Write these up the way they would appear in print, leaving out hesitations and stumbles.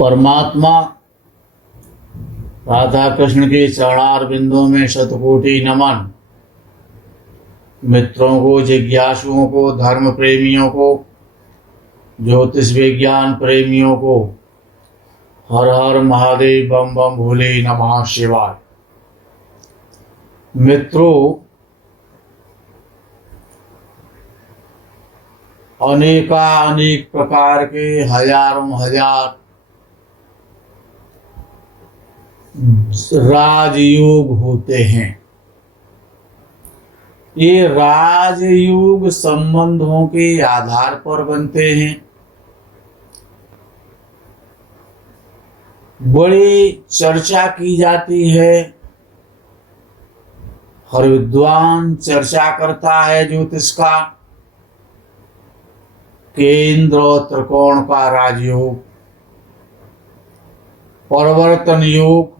परमात्मा राधा कृष्ण के चरणार बिंदों में शतकोटि नमन। मित्रों को, जिज्ञासुओं को, धर्म प्रेमियों को, ज्योतिष विज्ञान प्रेमियों को हर हर महादेव, बम बम भोले, नमः शिवाय। मित्रों, अनेक प्रकार के हजारों हजार राजयोग होते हैं। ये राजयोग संबंधों के आधार पर बनते हैं। बड़ी चर्चा की जाती है, हर विद्वान चर्चा करता है ज्योतिष का। केंद्र और त्रिकोण का राजयोग, परिवर्तन योग,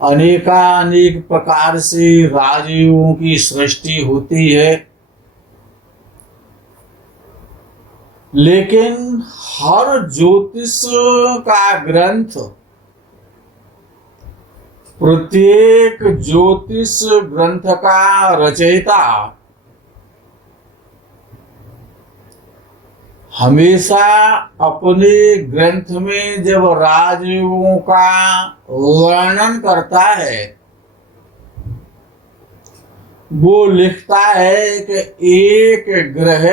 अनेक प्रकार से राजयोगों की सृष्टि होती है। लेकिन हर ज्योतिष का ग्रंथ, प्रत्येक ज्योतिष ग्रंथ का रचयिता हमेशा अपने ग्रंथ में जब राजयोगों का वर्णन करता है, वो लिखता है कि एक ग्रह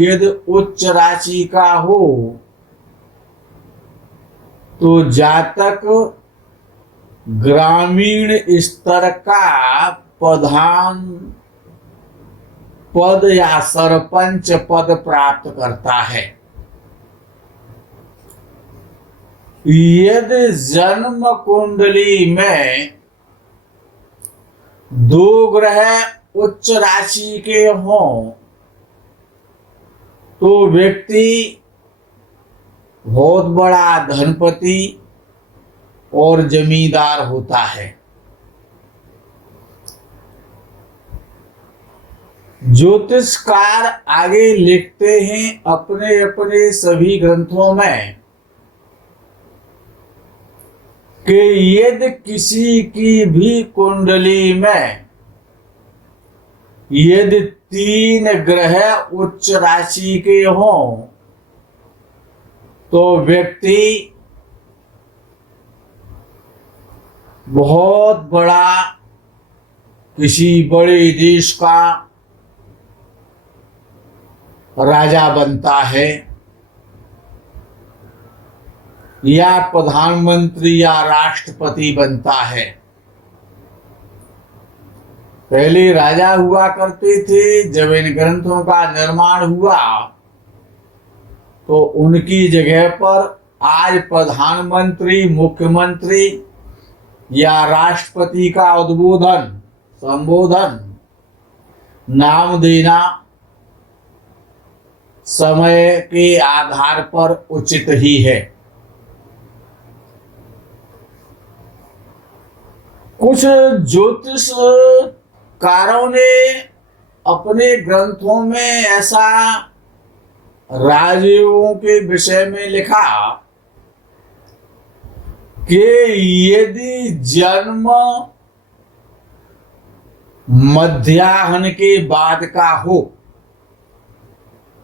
यदि उच्च राशि का हो तो जातक ग्रामीण स्तर का प्रधान पद या सरपंच पद प्राप्त करता है। यदि जन्म कुंडली में दो ग्रह उच्च राशि के हों तो व्यक्ति बहुत बड़ा धनपति और जमींदार होता है। ज्योतिषकार आगे लिखते हैं अपने अपने सभी ग्रंथों में कि यदि किसी की भी कुंडली में यदि 3 ग्रह उच्च राशि के हों तो व्यक्ति बहुत बड़ा किसी बड़े देश का राजा बनता है, या प्रधानमंत्री या राष्ट्रपति बनता है। पहले राजा हुआ करते थे। जब इन ग्रंथों का निर्माण हुआ तो उनकी जगह पर आज प्रधानमंत्री, मुख्यमंत्री या राष्ट्रपति का उद्बोधन, संबोधन, नाम देना समय के आधार पर उचित ही है। कुछ ज्योतिषकारों ने अपने ग्रंथों में ऐसा राजयोगों के विषय में लिखा कि यदि जन्म मध्याह्न के बाद का हो,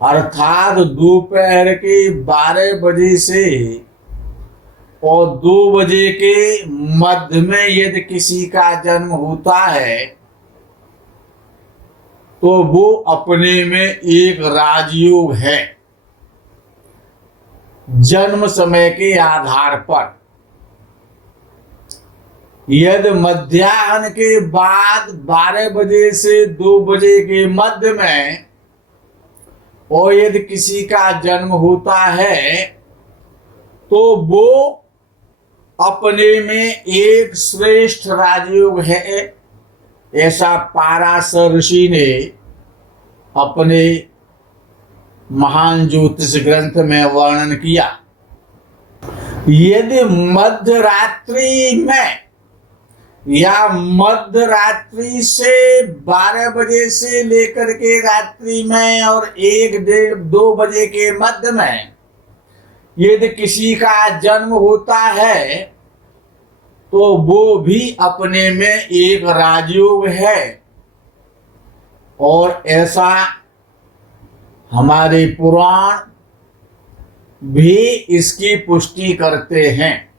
अर्थात दोपहर के 12 बजे से और 2 बजे के मध्य में यदि किसी का जन्म होता है तो वो अपने में एक राजयोग है। जन्म समय के आधार पर यदि मध्याह्न के बाद 12 बजे से 2 बजे के मध्य में और यदि किसी का जन्म होता है तो वो अपने में एक श्रेष्ठ राजयोग है। ऐसा पाराशर ऋषि ने अपने महान ज्योतिष ग्रंथ में वर्णन किया। यदि मध्य रात्रि में या मध्य रात्रि से 12 बजे से लेकर के रात्रि में और 1, 1:30, 2 बजे के मध्य में यदि किसी का जन्म होता है तो वो भी अपने में एक राजयोग है, और ऐसा हमारे पुराण भी इसकी पुष्टि करते हैं।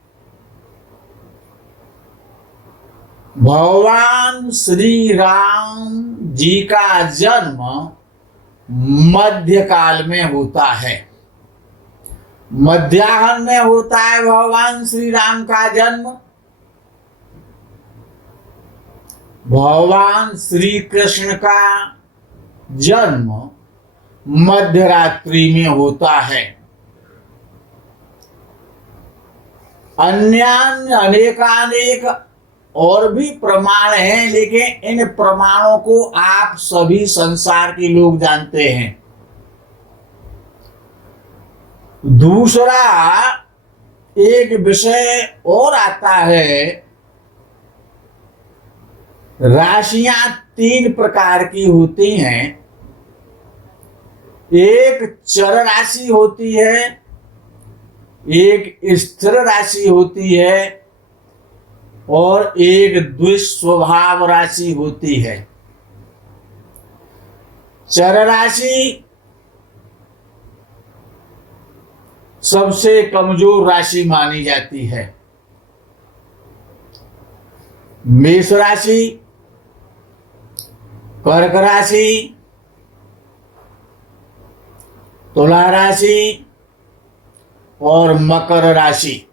भगवान श्री राम जी का जन्म मध्यकाल में होता है, मध्याह्न में होता है भगवान श्री राम का जन्म। भगवान श्री कृष्ण का जन्म मध्यरात्रि में होता है। अन्य अनेकानेक और भी प्रमाण हैं, लेकिन इन प्रमाणों को आप सभी संसार के लोग जानते हैं। दूसरा एक विषय और आता है, राशियां 3 प्रकार की होती हैं। एक चर राशि होती है, एक स्थिर राशि होती है, और एक द्विस्वभाव राशि होती है। चर राशि सबसे कमजोर राशि मानी जाती है। मेष राशि, कर्क राशि, तुला राशि और मकर राशि,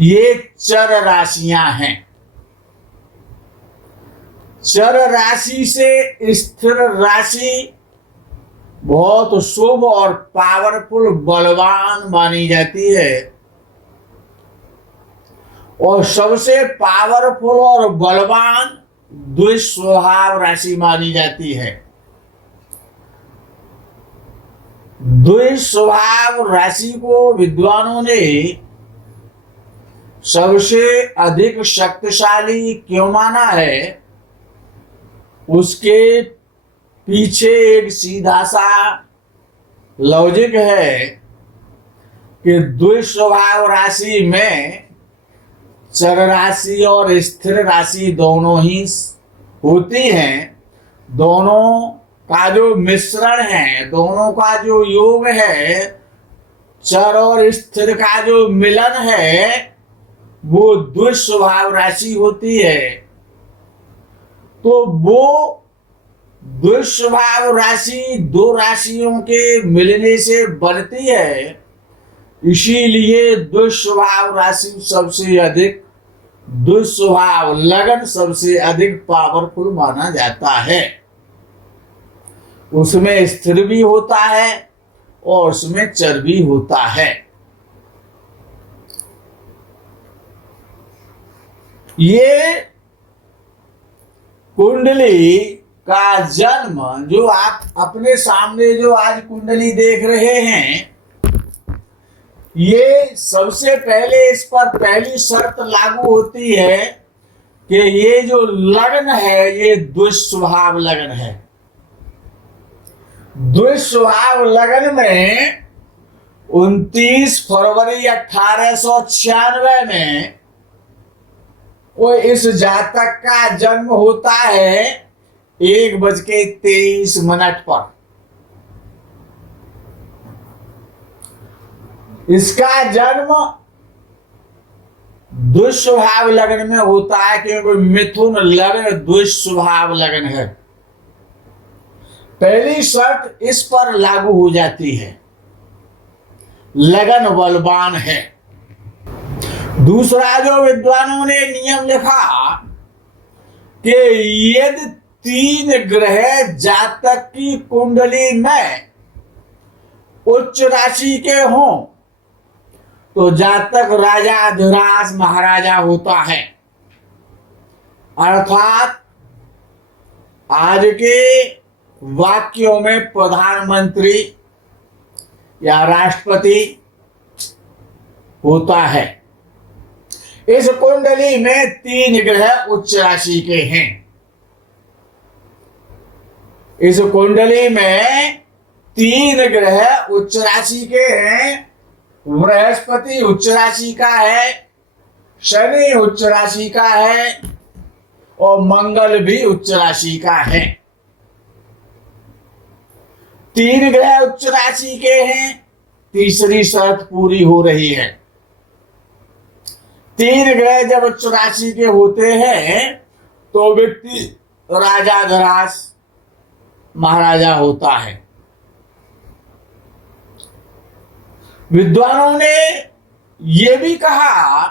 ये चर राशियां हैं। चर राशि से स्थिर राशि बहुत शुभ और पावरफुल, बलवान मानी जाती है, और सबसे पावरफुल और बलवान द्विस्वभाव राशि मानी जाती है। द्विस्वभाव राशि को विद्वानों ने सबसे अधिक शक्तिशाली क्यों माना है, उसके पीछे एक सीधा सा लॉजिक है कि द्विस्वभाव राशि में चर राशि और स्थिर राशि दोनों ही होती हैं। दोनों का जो मिश्रण है, दोनों का जो योग है, चर और स्थिर का जो मिलन है, वो द्विस्वभाव राशि होती है। तो वो द्विस्वभाव राशि दो राशियों के मिलने से बनती है, इसीलिए दुस्वभाव राशि सबसे अधिक, दुस्वभाव लगन सबसे अधिक पावरफुल माना जाता है। उसमें स्थिर भी होता है और उसमें चर भी होता है। ये कुंडली का जन्म जो आप अपने सामने जो आज कुंडली देख रहे हैं, ये सबसे पहले इस पर पहली शर्त लागू होती है कि ये जो लगन है ये दुस्वभाव लगन है। दुस्वभाव लगन में 29 फरवरी 1896 में वो इस जातक का जन्म होता है 1:23 पर। इसका जन्म दुस्वभाव लगन में होता है, क्योंकि मिथुन लगन दुस्वभाव लगन है। पहली शर्त इस पर लागू हो जाती है, लगन बलवान है। दूसरा जो विद्वानों ने नियम लिखा कि यदि 3 ग्रह जातक की कुंडली में उच्च राशि के हों तो जातक राजाधिराज महाराजा होता है। अर्थात आज के वाक्यों में प्रधानमंत्री या राष्ट्रपति होता है। इस कुंडली में 3 ग्रह उच्च राशि के हैं। इस कुंडली में 3 ग्रह उच्च राशि के हैं। बृहस्पति उच्च राशि का है, शनि उच्च राशि का है और मंगल भी उच्च राशि का है। 3 ग्रह उच्च राशि के हैं, तीसरी शर्त पूरी हो रही है। 3 ग्रह जब उच्च राशि के होते हैं तो व्यक्ति राजाधिराज महाराजा होता है। विद्वानों ने यह भी कहा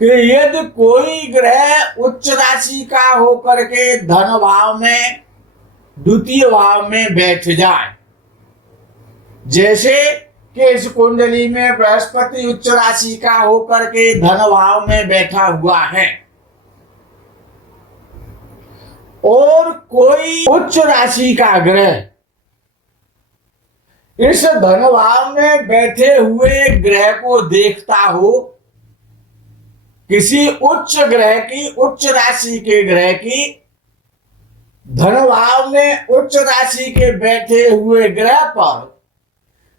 कि यदि कोई ग्रह उच्च राशि का होकर के धन भाव में द्वितीय भाव में बैठ जाए, जैसे कि इस कुंडली में बृहस्पति उच्च राशि का होकर के धन भाव में बैठा हुआ है और कोई उच्च राशि का ग्रह इस धन भाव में बैठे हुए ग्रह को देखता हो, किसी उच्च ग्रह की, उच्च राशि के ग्रह की धन भाव में उच्च राशि के बैठे हुए ग्रह पर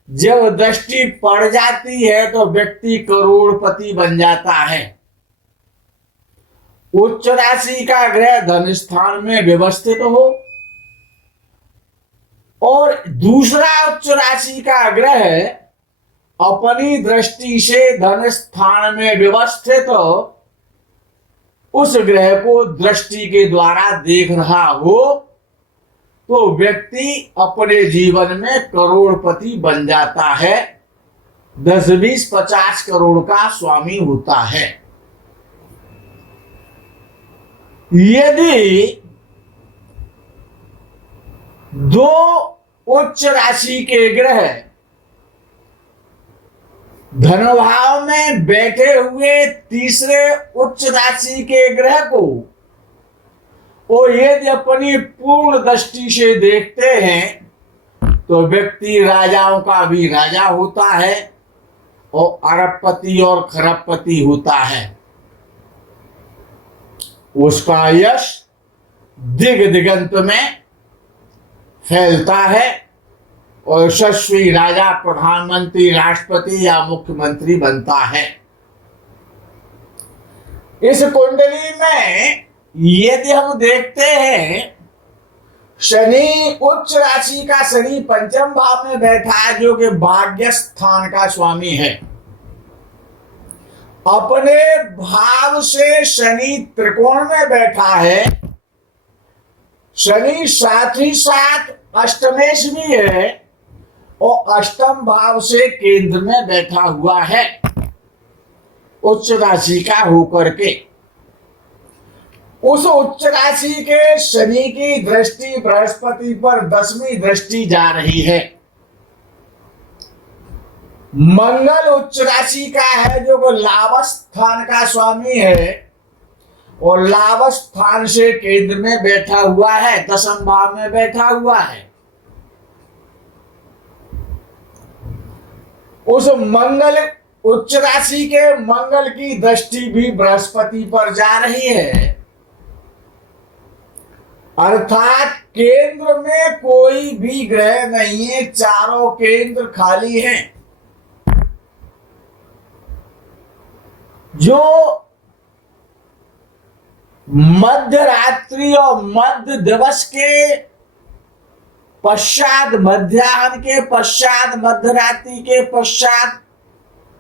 जब दृष्टि पड़ जाती है तो व्यक्ति करोड़पति बन जाता है। उच्च राशि का ग्रह धन स्थान में व्यवस्थित हो और दूसरा उच्च राशि का ग्रह अपनी दृष्टि से धन स्थान में व्यवस्थित उस ग्रह को दृष्टि के द्वारा देख रहा हो तो व्यक्ति अपने जीवन में करोड़पति बन जाता है, 10, 20, 50 करोड़ का स्वामी होता है। यदि 2 उच्च राशि के ग्रह धन भाव में बैठे हुए तीसरे उच्च राशि के ग्रह को और यदि अपनी पूर्ण दृष्टि से देखते हैं तो व्यक्ति राजाओं का भी राजा होता है और अरबपति और खरबपति होता है। उसका यश दिग दिगंत में फैलता है और यशस्वी राजा, प्रधानमंत्री, राष्ट्रपति या मुख्यमंत्री बनता है। इस कुंडली में यदि हम देखते हैं शनि उच्च राशि का शनि पंचम भाव में बैठा है जो कि भाग्य स्थान का स्वामी है। अपने भाव से शनि त्रिकोण में बैठा है। शनि साथ ही साथ अष्टमेश भी है और अष्टम भाव से केंद्र में बैठा हुआ है उच्च राशि का होकर के। उस उच्च राशि के शनि की दृष्टि बृहस्पति पर 10वीं दृष्टि जा रही है। मंगल उच्च राशि का है जो कि लाभ स्थान का स्वामी है और लाभ स्थान से केंद्र में बैठा हुआ है, 10म भाव में बैठा हुआ है। उस मंगल उच्च राशि के मंगल की दृष्टि भी बृहस्पति पर जा रही है, अर्थात केंद्र में कोई भी ग्रह नहीं है, चारों केंद्र खाली हैं। जो मध्य रात्रि और मध्य दिवस के पश्चात, मध्याह्न के पश्चात, मध्य रात्रि के पश्चात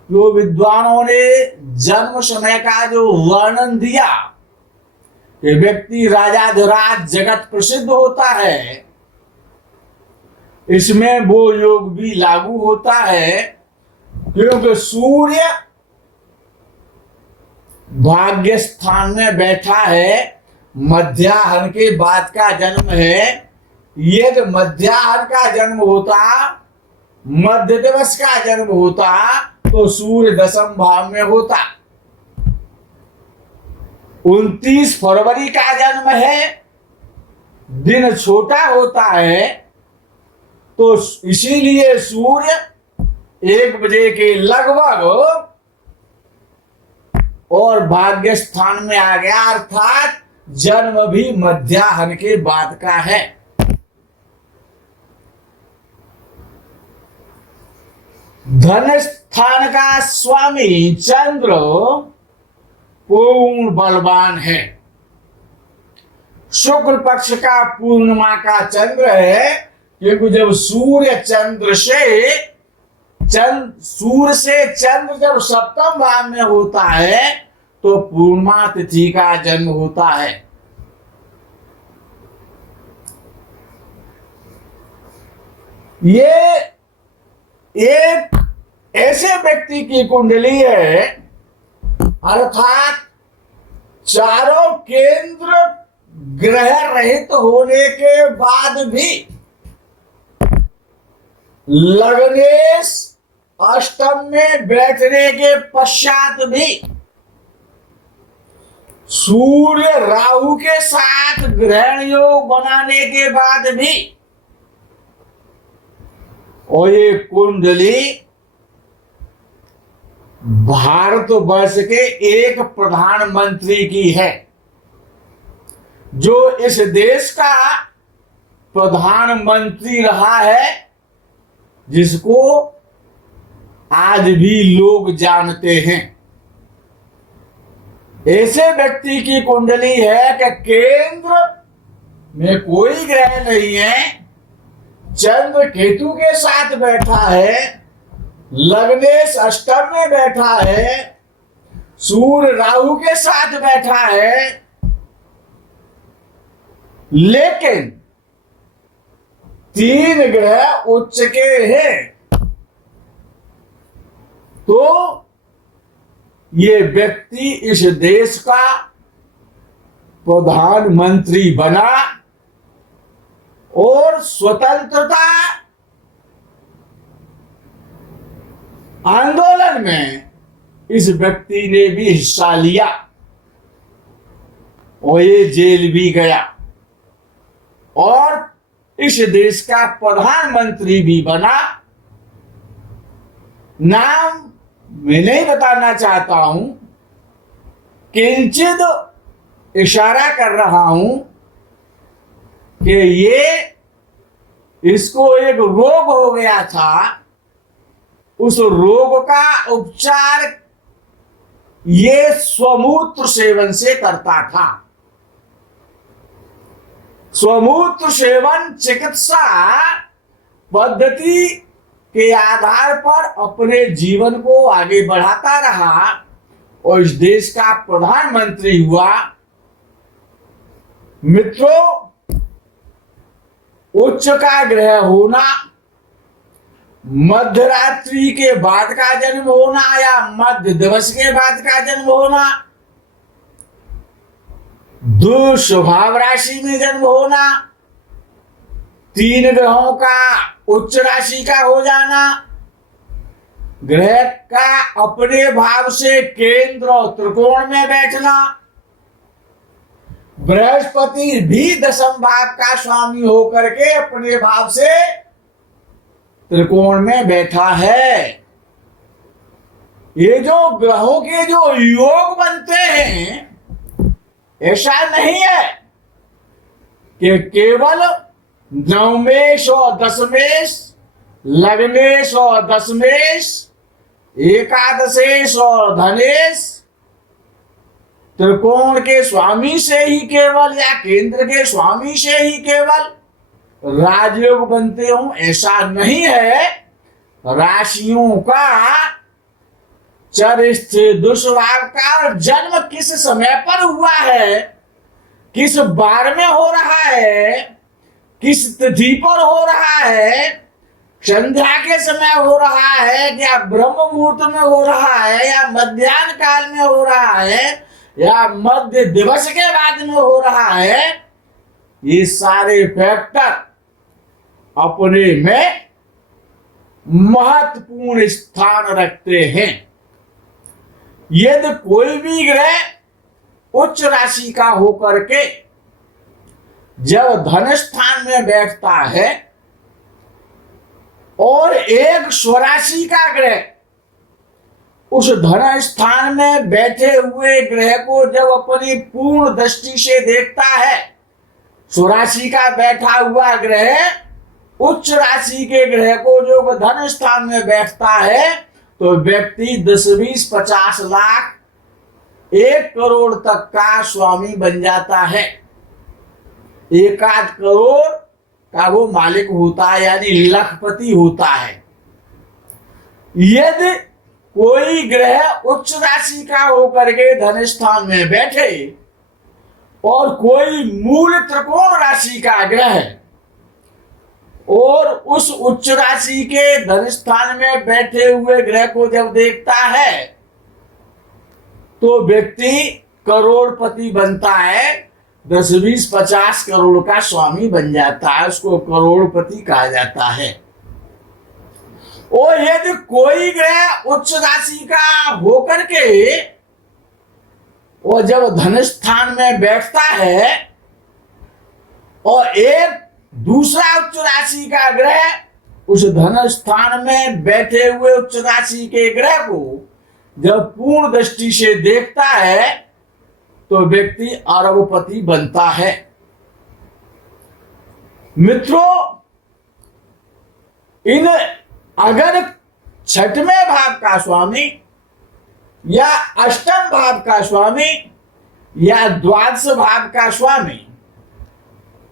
जो विद्वानों ने जन्म समय का जो वर्णन दिया कि व्यक्ति राजाधिराज जगत प्रसिद्ध होता है, इसमें वो योग भी लागू होता है क्योंकि सूर्य भाग्य स्थान में बैठा है, मध्याह्न के बाद का जन्म है। यदि मध्याह्न का जन्म होता, मध्य दिवस का जन्म होता तो सूर्य 10म भाव में होता। 29 फरवरी का जन्म है, दिन छोटा होता है तो इसीलिए सूर्य 1 बजे के लगभग और भाग्य स्थान में आ गया, अर्थात जन्म भी मध्याह्न के बाद का है। धन स्थान का स्वामी चंद्र पूर्ण बलवान है। शुक्ल पक्ष का पूर्णिमा का चंद्र है, क्योंकि जब सूर्य से चंद्र जब सप्तम भाव में होता है तो पूर्णिमा तिथि का जन्म होता है। ये एक ऐसे व्यक्ति की कुंडली है, अर्थात चारों केंद्र ग्रह रहित होने के बाद भी लग्नेश अष्टम में बैठने के पश्चात भी सूर्य राहु के साथ ग्रहण योग बनाने के बाद भी, और ये कुंडली भारतवर्ष के एक प्रधानमंत्री की है, जो इस देश का प्रधानमंत्री रहा है, जिसको आज भी लोग जानते हैं। ऐसे व्यक्ति की कुंडली है कि केंद्र में कोई ग्रह नहीं है, चंद्र केतु के साथ बैठा है, लग्नेश अष्टम में बैठा है, सूर्य राहु के साथ बैठा है, लेकिन तीन ग्रह उच्च के हैं। तो ये व्यक्ति इस देश का प्रधानमंत्री बना और स्वतंत्रता आंदोलन में इस व्यक्ति ने भी हिस्सा लिया और ये जेल भी गया और इस देश का प्रधानमंत्री भी बना। नाम मैं नहीं बताना चाहता हूं, किंचित इशारा कर रहा हूं कि ये इसको एक रोग हो गया था, उस रोग का उपचार ये स्वमूत्र सेवन से करता था। स्वमूत्र सेवन चिकित्सा पद्धति के आधार पर अपने जीवन को आगे बढ़ाता रहा और इस देश का प्रधानमंत्री हुआ। मित्रों, उच्च का ग्रह होना, मध्यरात्रि के बाद का जन्म होना या मध्य दिवस के बाद का जन्म होना, दुस्वभाव राशि में जन्म होना, तीन ग्रहों का उच्च राशि का हो जाना, ग्रह का अपने भाव से केंद्र और त्रिकोण में बैठना, बृहस्पति भी दशम भाव का स्वामी होकर के अपने भाव से त्रिकोण में बैठा है। ये जो ग्रहों के जो योग बनते हैं, ऐसा नहीं है कि केवल नवमेश और दशमेश, लग्नेश और दशमेश, एकादशेश और धनेश त्रिकोण के स्वामी से ही केवल या केंद्र के स्वामी से ही केवल राजयोग बनते हो, ऐसा नहीं है। राशियों का चर स्थिर दुस्वभाव का जन्म किस समय पर हुआ है, किस बार में हो रहा है, किस तिथि पर हो रहा है, संध्या के समय हो रहा है या ब्रह्म मुहूर्त में हो रहा है या मध्याह्न काल में हो रहा है या मध्य दिवस के बाद में हो रहा है, ये सारे फैक्टर अपने में महत्वपूर्ण स्थान रखते हैं। यदि कोई भी ग्रह उच्च राशि का होकर के जब धन स्थान में बैठता है और एक स्वराशि का ग्रह उस धन स्थान में बैठे हुए ग्रह को जब अपनी पूर्ण दृष्टि से देखता है, स्वराशि का बैठा हुआ ग्रह उच्च राशि के ग्रह को जो धन स्थान में बैठता है तो व्यक्ति 10, 20, 50 लाख 1 करोड़ तक का स्वामी बन जाता है। 1 करोड़ का वो मालिक होता है, यानी लखपति होता है। यदि कोई ग्रह उच्च राशि का होकर के धन स्थान में बैठे और कोई मूल त्रिकोण राशि का ग्रह और उस उच्च राशि के धन स्थान में बैठे हुए ग्रह को जब देखता है तो व्यक्ति करोड़पति बनता है, 10, 20, 50 करोड़ का स्वामी बन जाता है, उसको करोड़पति कहा जाता है। और यदि कोई ग्रह उच्च राशि का होकर के और जब धन स्थान में बैठता है और एक दूसरा उच्च राशि का ग्रह उस धन स्थान में बैठे हुए उच्च राशि के ग्रह को जब पूर्ण दृष्टि से देखता है तो व्यक्ति अरबपति बनता है। मित्रों, इन अगर छठवें भाव का स्वामी या अष्टम भाव का स्वामी या द्वादश भाव का स्वामी,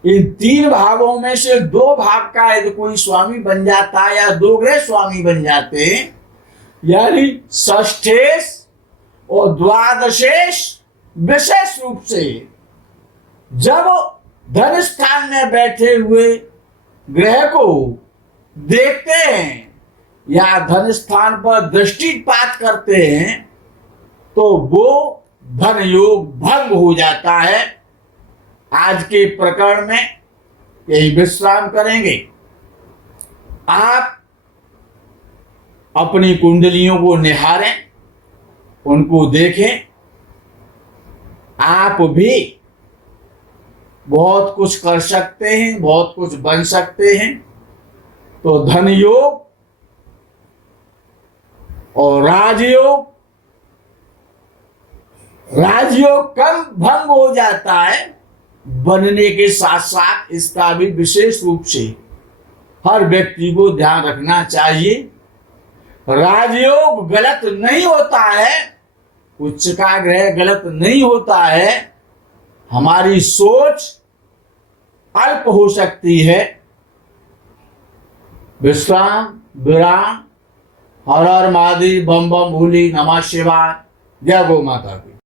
इन 3 भावों में से 2 भाव का यदि कोई स्वामी बन जाता है या 2 ग्रह स्वामी बन जाते हैं, यानी षष्ठेश और द्वादशेश विशेष रूप से जब धन स्थान में बैठे हुए ग्रह को देखते हैं या धन स्थान पर दृष्टिपात करते हैं तो वो धन योग भंग हो जाता है। आज के प्रकरण में यही विश्राम करेंगे। आप अपनी कुंडलियों को निहारें, उनको देखें। आप भी बहुत कुछ कर सकते हैं, बहुत कुछ बन सकते हैं। तो धन योग और राजयोग, राजयोग कम भंग हो जाता है, बनने के साथ साथ इसका भी विशेष रूप से हर व्यक्ति को ध्यान रखना चाहिए। राजयोग गलत नहीं होता है, उच्च का ग्रह गलत नहीं होता है, हमारी सोच अल्प हो सकती है। विश्राम विराम। हर हर महादेव, बम बम भोले, नमः शिवाय। जय गौ माता की।